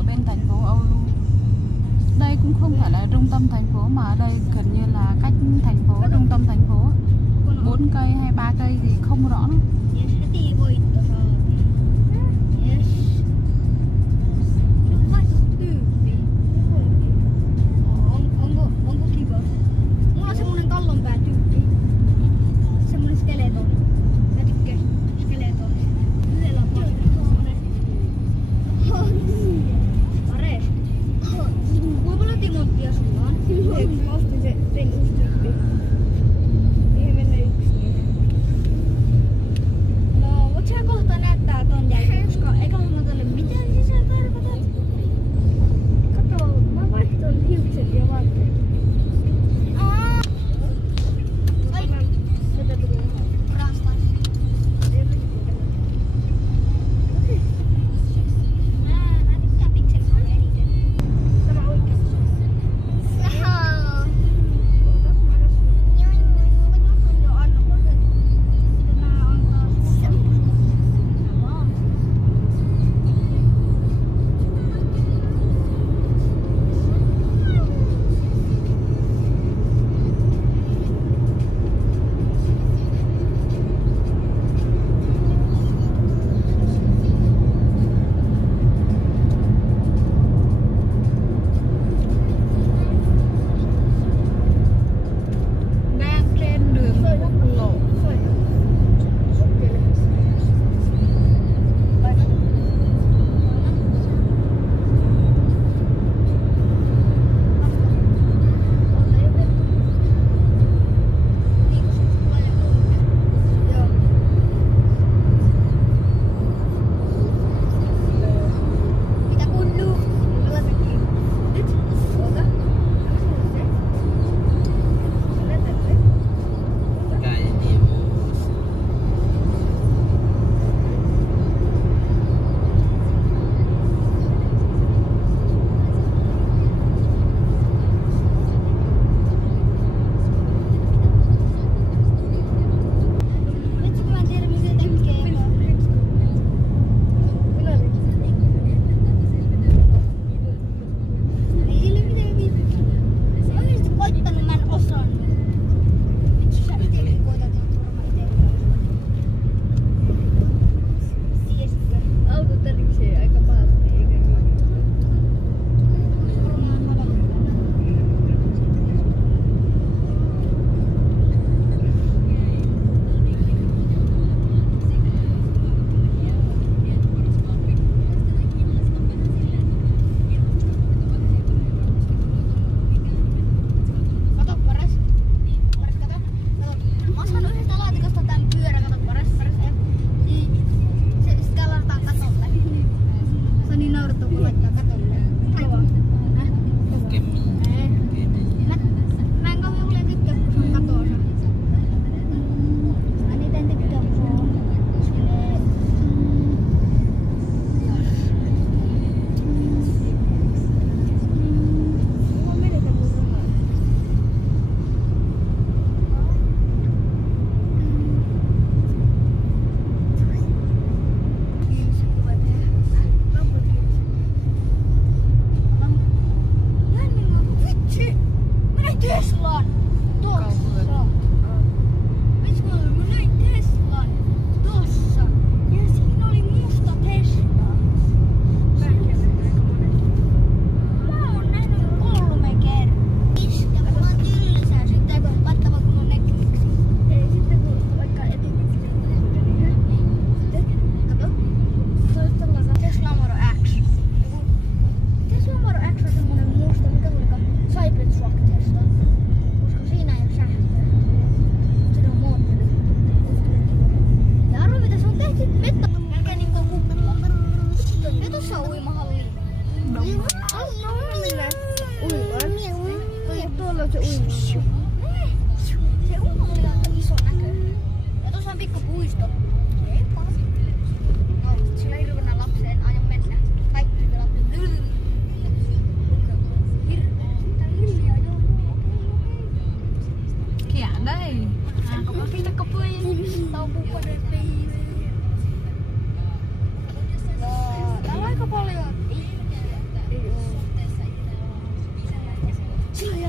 ở bên thành phố Oulu. Đây cũng không phải là trung tâm thành phố mà ở đây gần như là cách thành phố, trung tâm thành phố 4 cây hay 3 cây gì không rõ lắm.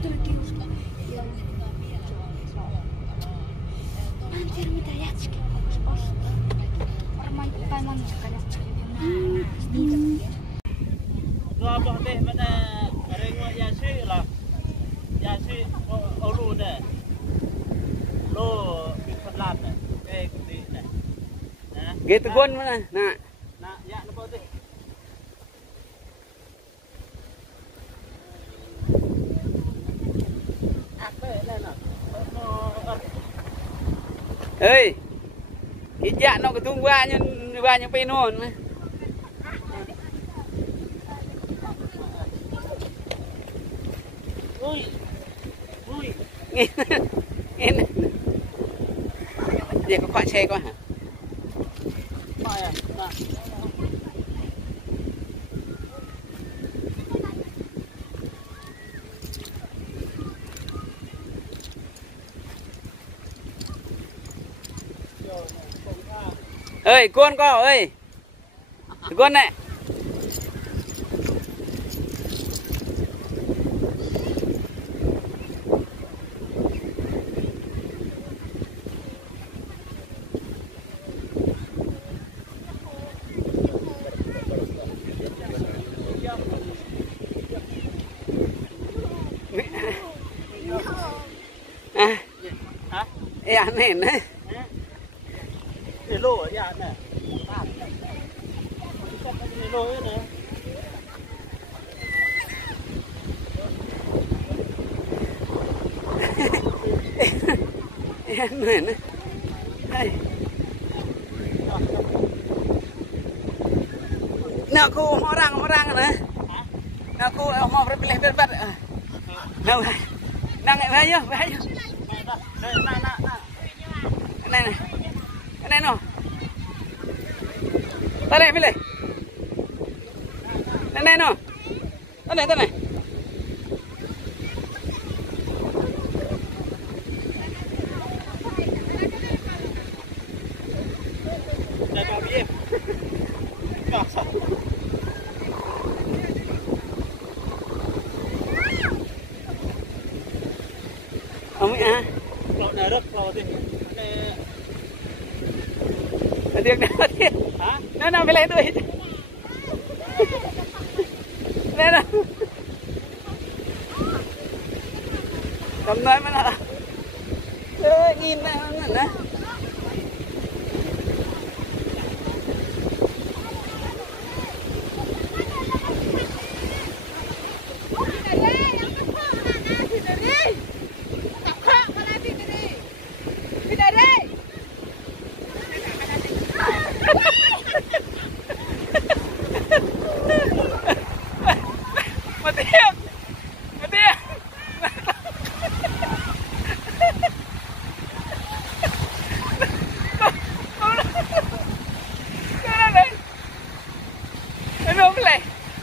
tuli kiuska. Mä en tiedä mitä jätskiä voisi ostaa. Varmaan jotain mansikka jätskiä. Apa teh mana rengwa yasi lah. Yasi olu deh. Lo pelat deh. Gede deh. Nah. Gitu gon mana? Nah. Nah, ya napa teh? Apa lah? Ê, cái dạ nó cái tung qua như pin luôn. Ui. Ui. Nghe vậy có khoan xe coi hả? Ơi con có ơi, con này. Hả? Dạ này nè. Để lô ở nhà nè. Để lô ấy nè. Em này nè. Đây. Nè cô mau răng nè. Nè cô mau phải pilih bet. Nè. Nang về nhá. Này. Này nó. Tới đây pilih. Này nó. Tới này. Đây bao nhiêu? Cả sao? Ông ấy à? Lộn này rất lộn thì Tiếc đó tiếc. hả? Nó phải lấy tôi. Nè nó. Cầm nói mà nó. Ơi nhìn này nó ngẩn nè.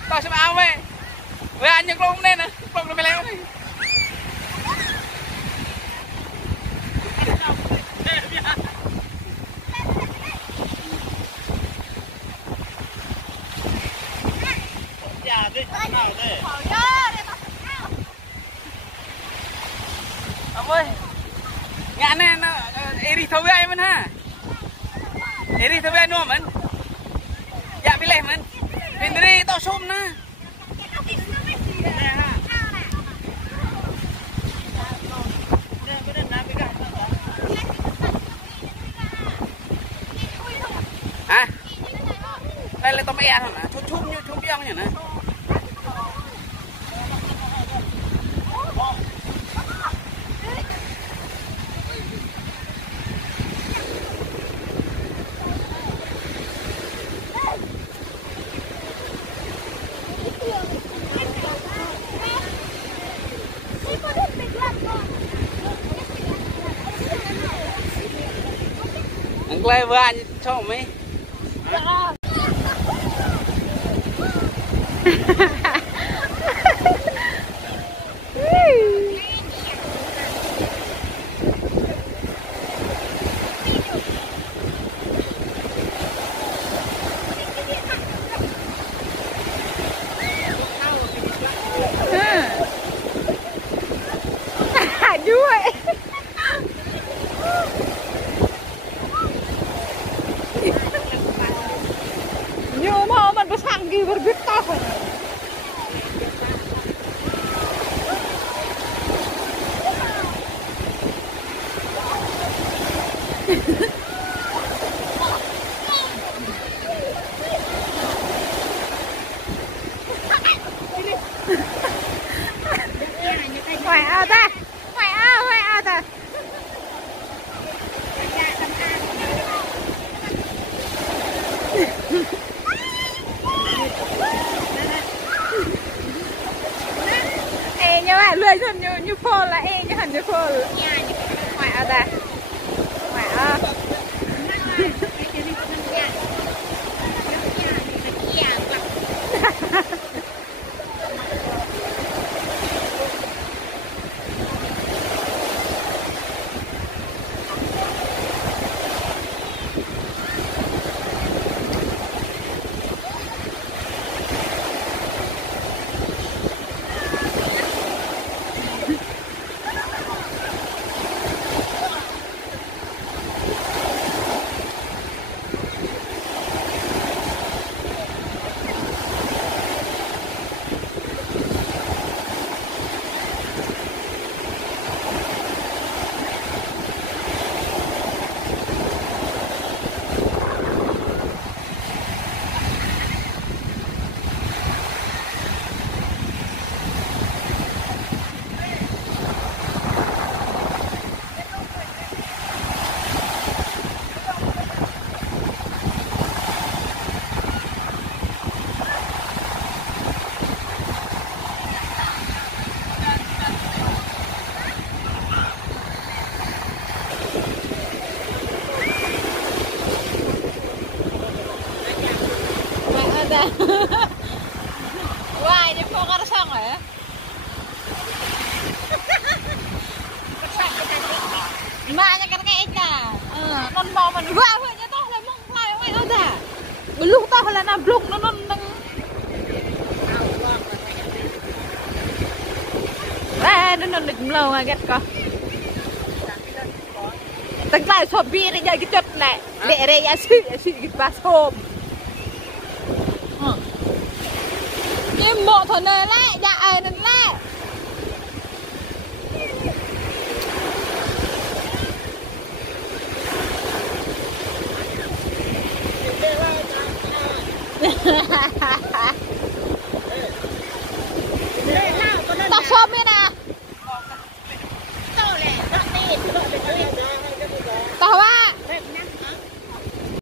Tao sẽ áo về. Với anh nhấc lông lên nè, lông nó phải leo này. Nhà đi, nào đây? Ông ơi, ngã này nó eri thâu với mình ha. Eri thâu với nó mình. Dạ bị lẻ mình. Bên đây tao xôm nè. Hả? Đây là tao mẹ thôi nè, chum như chum biang như nè. Anh quay với anh cho mấy. Ngoài ao ta. Ngoài ao ta. Ê nhớ bạn lười thân như phô là ê như hẳn như phô. Ngoài ao ta. Ngoài ao. Wah, ini pokar sang ya. Maknya kan kayak ikan. Non mau mình wah vậy toh là mong lại ngoài ao ta. Belum toh là na bluk non nang. Non được lâu à ghét co. Tất lại sộp bia này giờ cái chốt này. Để đây ya sư cái ba sộp. Nhưng bộ thằng này lại dạ này lại ha ha ha